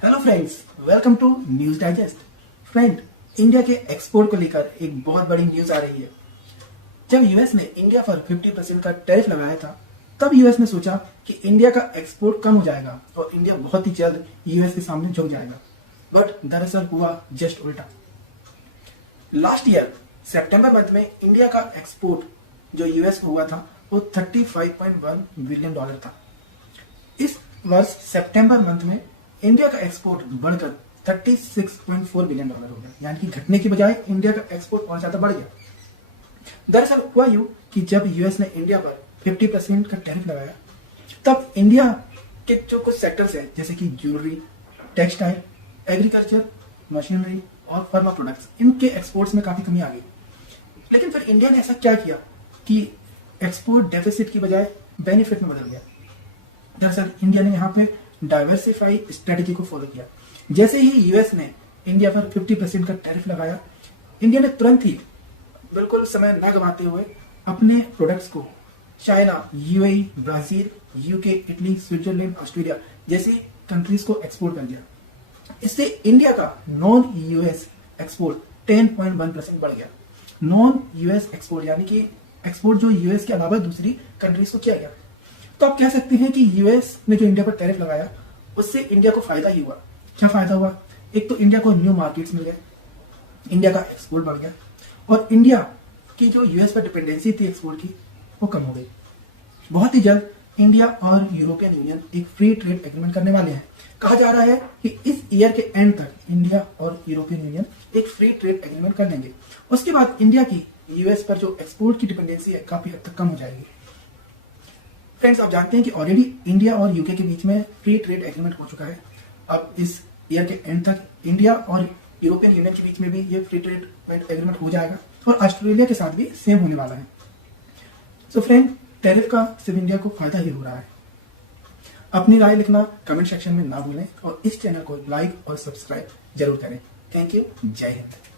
Hello friends, welcome to News Digest. Friend, India के export को लेकर एक बहुत बड़ी न्यूज आ रही है। जब यूएस ने इंडिया पर 50% का टैरिफ लगाया था, तब यूएस ने सोचा कि इंडिया का एक्सपोर्ट कम हो जाएगा और इंडिया बहुत ही जल्द यूएस के सामने झुक जाएगा। बट दरअसल हुआ जस्ट उल्टा। लास्ट ईयर सितंबर मंथ में इंडिया का एक्सपोर्ट जो यूएस को हुआ था वो $35.1 बिलियन था। इस वर्ष सितंबर मंथ में इंडिया का एक्सपोर्ट बढ़कर $36.4 बिलियन हो गया, यानी कि घटने की बजाय इंडिया का एक्सपोर्ट और ज्यादा बढ़ गया। दरअसल हुआ यूं कि जब यूएस ने इंडिया पर 50% का टैरिफ लगाया, तब इंडिया के जो कुछ सेक्टर्स हैं जैसे कि ज्वेलरी, टेक्सटाइल, एग्रीकल्चर, मशीनरी और फार्मा प्रोडक्ट्स, इनके एक्सपोर्ट्स में काफी कमी आ गई। लेकिन फिर इंडिया ने ऐसा क्या किया कि एक्सपोर्ट डेफिसिट की बजाय बेनिफिट में बदल गया। दरअसल इंडिया ने यहाँ पे डाइवर्सिफाई स्ट्रेटेजी को फॉलो किया। जैसे ही यूएस ने इंडिया पर 50% का टैरिफ लगाया, इंडिया ने तुरंत ही बिल्कुल समय न गंवाते हुए अपने प्रोडक्ट्स को China, UAE, Brazil, UK, Italy, Switzerland, Australia जैसी कंट्रीज को एक्सपोर्ट कर दिया। इससे इंडिया का नॉन यूएस एक्सपोर्ट 10.1% बढ़ गया। नॉन यूएस एक्सपोर्ट यानी कि एक्सपोर्ट जो यूएस के अलावा दूसरी कंट्रीज को किया गया। तो आप कह सकते हैं कि यूएस ने जो इंडिया पर टैरिफ लगाया, उससे इंडिया को फायदा ही हुआ। क्या फायदा हुआ? एक तो इंडिया को न्यू मार्केट्स मिल गए, इंडिया का एक्सपोर्ट बढ़ गया और इंडिया की जो यूएस पर डिपेंडेंसी थी एक्सपोर्ट की, वो कम हो गई। बहुत ही जल्द इंडिया और यूरोपियन यूनियन एक फ्री ट्रेड एग्रीमेंट करने वाले हैं। कहा जा रहा है कि इस ईयर के एंड तक इंडिया और यूरोपियन यूनियन एक फ्री ट्रेड एग्रीमेंट कर लेंगे। उसके बाद इंडिया की यूएस पर जो एक्सपोर्ट की डिपेंडेंसी है काफी हद तक कम हो जाएगी। फ्रेंड्स, आप जानते हैं कि ऑलरेडी इंडिया और यूके के बीच में फ्री ट्रेड एग्रीमेंट हो चुका है। अब इस ईयर के एंड तक इंडिया और यूरोपियन यूनियन के बीच में भी ये फ्री ट्रेड एग्रीमेंट हो जाएगा और ऑस्ट्रेलिया के साथ भी सेम होने वाला है। सो फ्रेंड, टैरिफ का सिर्फ इंडिया को फायदा ही हो रहा है। अपनी राय लिखना कमेंट सेक्शन में ना भूलें और इस चैनल को लाइक और सब्सक्राइब जरूर करें। Thank you. जय हिंद।